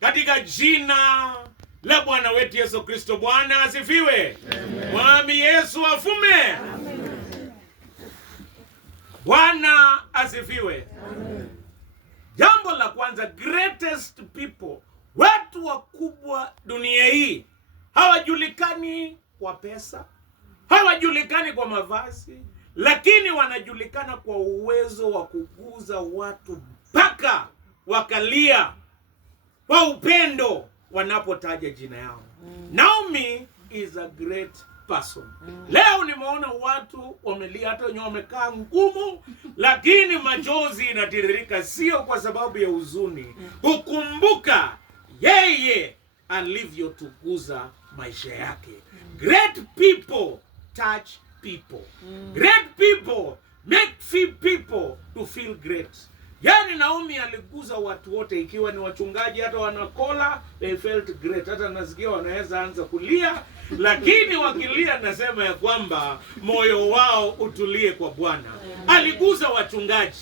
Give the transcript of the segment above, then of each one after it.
katika jina la Bwana wetu Yesu Kristo. Bwana asifiwe. Mwami Yesu afume. Amen. Bwana asifiwe. Amen. Jambo la kwanza, greatest people, watu wakubwa dunia hii hawajulikani kwa pesa, hawajulikani kwa mavazi, lakini wanajulikana kwa uwezo wa kuguza watu mpaka wakalia kwa upendo wanapotaja jina yao. Naomi is a great person. Leo nimeona watu wamelia, hata wenyewe wamekaa ngumu, lakini machozi inatiririka, sio kwa sababu ya huzuni, kukumbuka yeye alivyotukuza maisha yake. Great people touch people. Great people make people to feel great. Yani Naomi aliguza watu wote, ikiwa ni wachungaji, hata wanakola, they felt great. Hata nasikia wanaweza anza kulia, lakini wakilia nasema ya kwamba moyo wao utulie kwa Bwana. Aliguza wachungaji,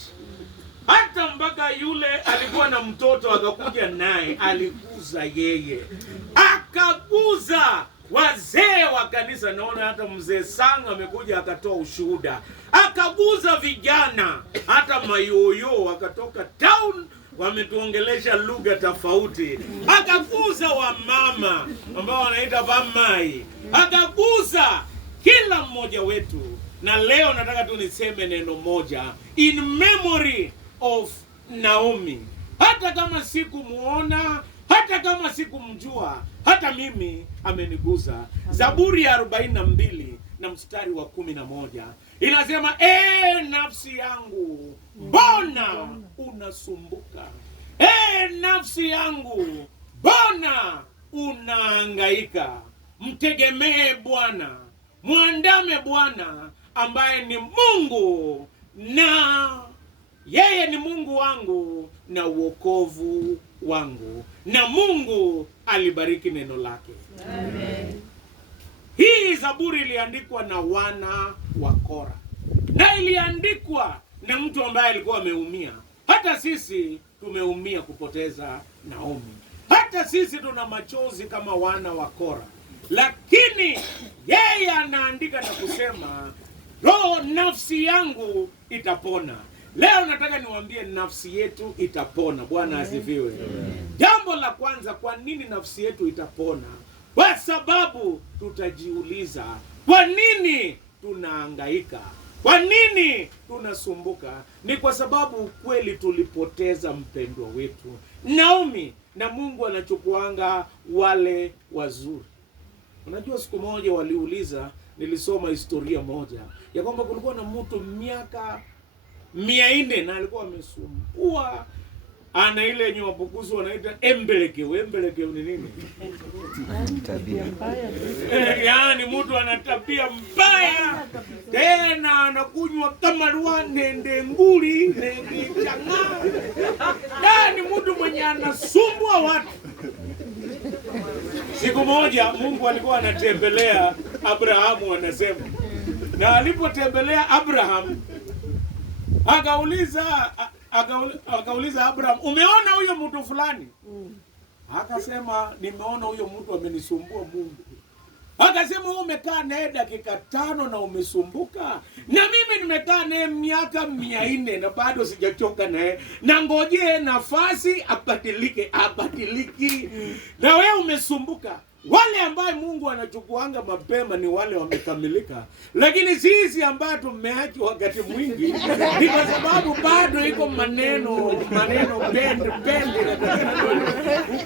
hata mpaka yule alikuwa na mtoto akakuja naye, aliguza yeye. Akaguza wazee wa kanisa, naona hata mzee Sang amekuja akatoa ushuhuda. Akaguza vijana, hata mayoyo wakatoka town wametuongelesha lugha tofauti. Akaguza wamama ambao wanaita bamai. Akaguza kila mmoja wetu. Na leo nataka tu niseme neno moja, in memory of Naomi. Hata kama sikumuona, hata kama sikumjua, hata mimi ameniguza. Zaburi ya 42 na mstari wa 11 inasema, nafsi yangu, mbona unasumbuka? Nafsi yangu, mbona unahangaika? Mtegemee Bwana, muandame Bwana ambaye ni Mungu, na yeye ni Mungu wangu na wokovu wangu. Na Mungu alibariki neno lake. Amen. Hii zaburi iliandikwa na wana wa Kora, na iliandikwa na mtu ambaye alikuwa ameumia. Hata sisi tumeumia kupoteza Naomi. Hata sisi tuna machozi kama wana wa Kora, lakini yeye anaandika na kusema, roho, nafsi yangu itapona. Leo nataka niwaambie nafsi yetu itapona. Bwana asifiwe. Jambo la kwanza, kwa nini nafsi yetu itapona? Kwa sababu tutajiuliza, kwa nini tunahangaika? Kwa nini tunasumbuka? Ni kwa sababu kweli tulipoteza mpendwa wetu Naomi, na Mungu anachukuanga wale wazuri. Unajua, siku moja waliuliza, nilisoma historia moja ya kwamba kulikuwa na mtu miaka 400 na alikuwa amesumbua, ana ile nyobukuzu wanaita embeleke. Embeleke ni nini? Tabia mbaya. Yaani mtu ana tabia mbaya, tena anakunywa kama ruande ndenguli changa. Yaani mtu mwenye anasumbua watu. Siku moja Mungu alikuwa anatembelea Abrahamu, anasema, na alipotembelea Abraham akauliza Abraham, umeona huyo mtu fulani? Akasema, nimeona huyo mtu amenisumbua Mungu. Akasema, umekaa naye dakika 5 na umesumbuka? Na mimi nimekaa naye miaka 400 na bado sijachoka naye, na ngojee nafasi abadiliki. Na wewe umesumbuka. Wale ambaye Mungu anachukuanga mapema ni wale wamekamilika, lakini sisi ambao tumeacha wakati mwingi ni kwa sababu bado iko maneno bend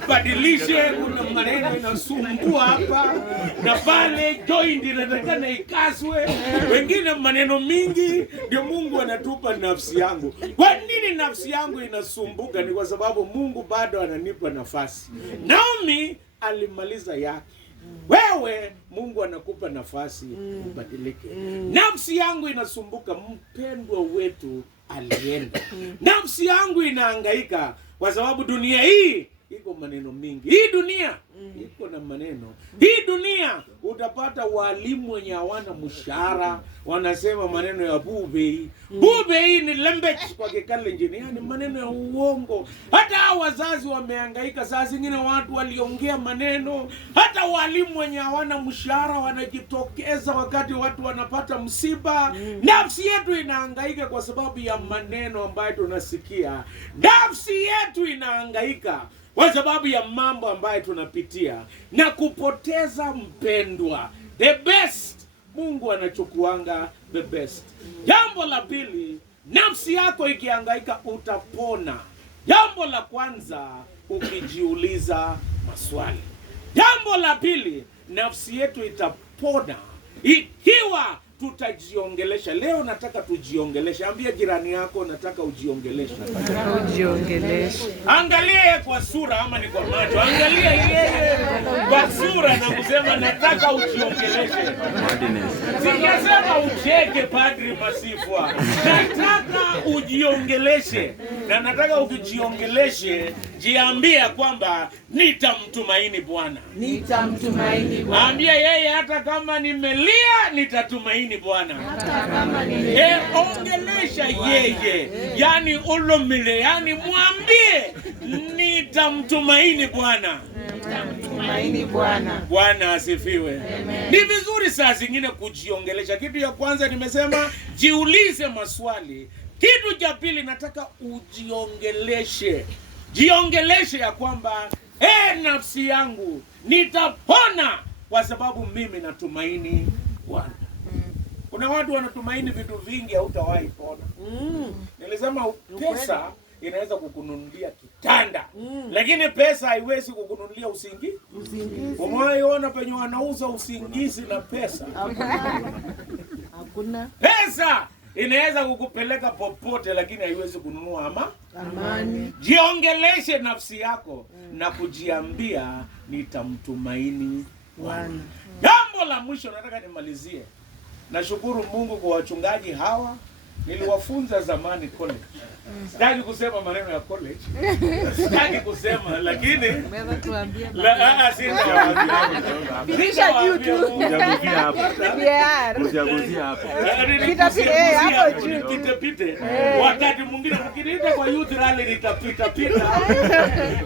ubadilishe. Kuna maneno inasumbua hapa na pale, joint inatakana ikaswe, wengine maneno mingi. Ndio Mungu anatupa nafsi yangu. Kwa nini nafsi yangu inasumbuka? Ni kwa sababu Mungu bado ananipa nafasi. Naomi alimaliza yake. Wewe Mungu anakupa nafasi ubadilike. Nafsi yangu inasumbuka, mpendwa wetu alienda. Nafsi yangu inahangaika kwa sababu dunia hii iko maneno mingi. Hii dunia iko na maneno. Hii dunia utapata walimu wenye hawana mshahara, wanasema maneno ya bubei. Bubei ni lembech kwa Kikalenjin, yani maneno ya uongo. Hata wazazi wamehangaika, saa zingine watu waliongea maneno. Hata walimu wenye hawana mshahara wanajitokeza wakati watu wanapata msiba. Nafsi yetu inahangaika kwa sababu ya maneno ambayo tunasikia. Nafsi yetu inahangaika kwa sababu ya mambo ambayo tunapitia na kupoteza mpendwa. The best, Mungu anachukuanga the best. Jambo la pili, nafsi yako ikihangaika utapona. Jambo la kwanza, ukijiuliza maswali. Jambo la pili, nafsi yetu itapona ikiwa tutajiongelesha. Leo nataka tujiongeleshe. Ambia jirani yako nataka ujiongeleshe. Angalia yeye kwa sura ama ni kwa macho. Angalia yeye kwa sura na kusema nataka ujiongeleshe. Sijasema ucheke Padri Masifwa. Nataka ujiongeleshe. Na nataka ukijiongeleshe jiambia kwamba nitamtumaini Bwana. Nitamtumaini Bwana. Ambia yeye hata kama nimelia nitatumaini Bwana. Hata kama nimelia. Ongelesha yeye. Yani ulomile, yani mwambie nitamtumaini Bwana. Nitamtumaini Bwana. Bwana asifiwe. Amen. Ni vizuri saa zingine kujiongelesha. Kitu ya kwanza nimesema jiulize maswali. Kitu cha pili nataka ujiongeleshe. Jiongeleshe ya kwamba nafsi yangu nitapona kwa sababu mimi natumaini Bwana. Kuna watu wanatumaini vitu vingi hautawahi pona. Nilisema pesa inaweza kukununulia kitanda. Lakini pesa haiwezi kukununulia usingizi. Umewahi penye wanauza usingizi na pesa? Hakuna. Pesa inaweza kukupeleka popote lakini haiwezi kununua amani. Jiongeleshe nafsi yako na kujiambia nitamtumaini Bwana. Jambo la mwisho nataka nimalizie. Nashukuru Mungu kwa wachungaji hawa. Niliwafunza zamani college. Sitaki kusema maneno ya college. Sitaki kusema lakini Unaweza tuambia. Kisha Kitapite. Wakati mwingine mkiniita kwa youth rally nitapita.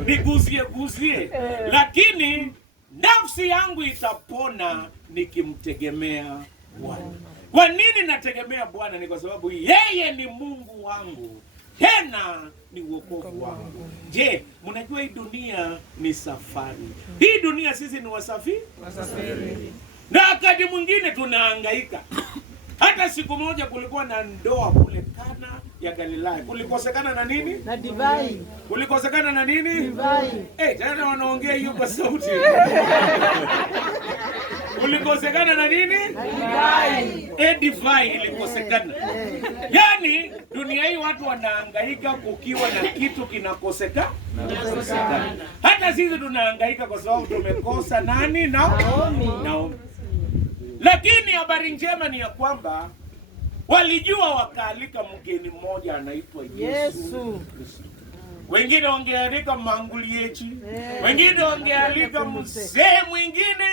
Nigusie. Lakini nafsi yangu itapona nikimtegemea Bwana. Kwa nini nategemea Bwana? Ni kwa sababu yeye ni Mungu wangu, tena ni wokovu wangu. Je, mnajua hii dunia ni safari? Hii dunia sisi ni wasafiri. Na wakati mwingine tunahangaika. Hata siku moja kulikuwa na ndoa kule Kana ya Galilaya. Kulikosekana na nini? Na divai. Kulikosekana na nini? Divai. Tena wanaongea hiyo kwa sauti. Kulikosekana na nini? Divai. Divai ilikosekana. Yani dunia hii watu wanahangaika kukiwa na kitu kinakosekana. Hata sisi tunahangaika kwa sababu tumekosa nani? Naomi. Lakini habari njema ni ya kwamba walijua wakaalika mgeni mmoja anaitwa Yesu. Wengine wangealika manguliechi, wengine wangealika mzee mwingine,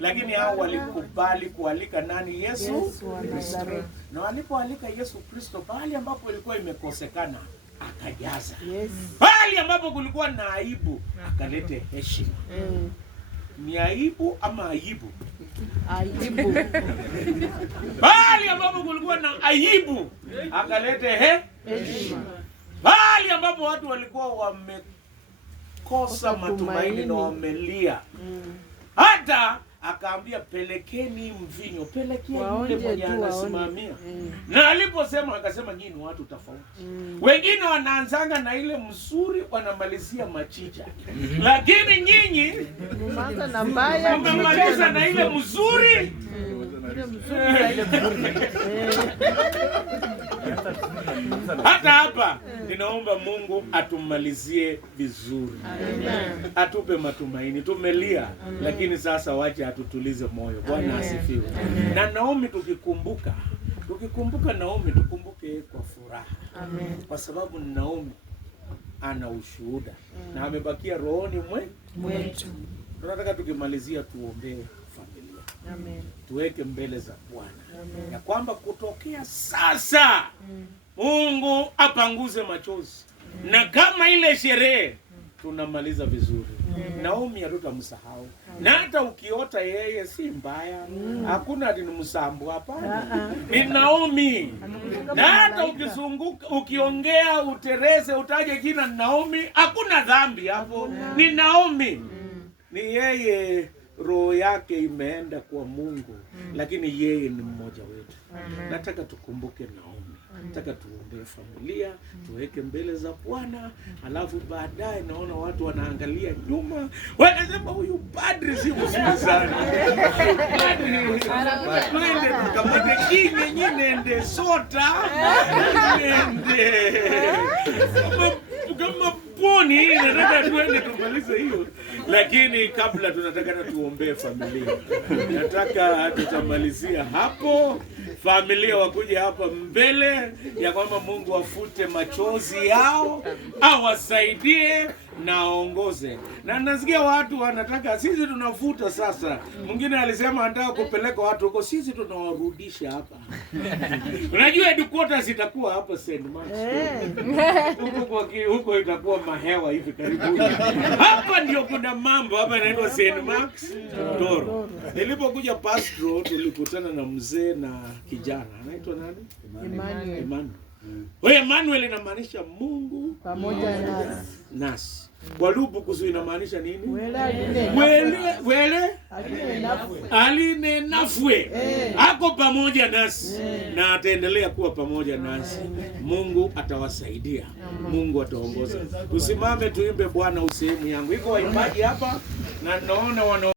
lakini hao walikubali kualika nani? Yesu Kristo. Na walipoalika Yesu Kristo, pale ambapo ilikuwa imekosekana akajaza. Pale ambapo kulikuwa na aibu akalete heshima. Ni aibu ama aibu? Aibu. Pale ambapo kulikuwa na aibu akalete heshima. Pale ambapo watu walikuwa wamekosa matumaini na wamelia, hata akaambia pelekeni mvinyo, pelekea yule mwenye anasimamia. Na aliposema akasema nyinyi ni watu tofauti. Wengine wanaanzanga na ile mzuri wanamalizia machicha. Lakini nyinyi mmemaliza na ile mzuri. Hata hapa ninaomba Mungu atumalizie vizuri. Atupe matumaini. Tumelia lakini sasa wacha atutulize moyo. Bwana asifiwe. Na Naomi tukikumbuka Naomi tukumbuke kwa furaha. Kwa sababu Naomi ana ushuhuda na amebakia rohoni mwetu. tunataka tukimalizia tuombee familia. Amen. Tuweke mbele za Bwana ya kwamba kutokea sasa Mungu apanguze machozi. Na kama ile sherehe tunamaliza vizuri. Naomi hatutamsahau. Na hata ukiota yeye si mbaya. Hakuna ati ni msambu, hapana. Ni Naomi. Na hata ukizunguka ukiongea utereze utaje jina Naomi, hakuna dhambi hapo. Ni Naomi. Ni yeye, roho yake imeenda kwa Mungu, lakini yeye ni mmoja wetu. Nataka tukumbuke Naomi. Nataka tuombee familia, tuweke mbele za Bwana, alafu baadaye naona watu wanaangalia nyuma, wanasema huyu padri si mzuri sana. Twende tukamate kinye nyinende sota, nende kama poni, nataka tuende tumalize hiyo. Lakini kabla tunataka na tuombee familia. Nataka tutamalizia hapo. Familia wakuja hapa mbele ya kwamba Mungu afute machozi yao, awasaidie na aongoze. Na nasikia watu wanataka sisi tunafuta sasa. Mwingine alisema anataka kupeleka watu huko, sisi tunawarudisha hapa. Unajua headquarters itakuwa hapa St. Mark's. Huko itakuwa mahewa hivi karibuni. Hapa ndio kuna mambo, hapa inaitwa St. Mark's Doro. Nilipokuja Pastro tulikutana na mzee na kijana. Anaitwa nani? Emmanuel. Wewe Emmanuel inamaanisha Mungu pamoja nasi. Kwa Lubukusu inamaanisha nini? Wele aline nafwe. Ako pamoja nasi na ataendelea kuwa pamoja nasi. Mungu atawasaidia. Mungu ataongoza. Tusimame tuimbe Bwana usehemu yangu. Iko waimbaji hapa na naona wana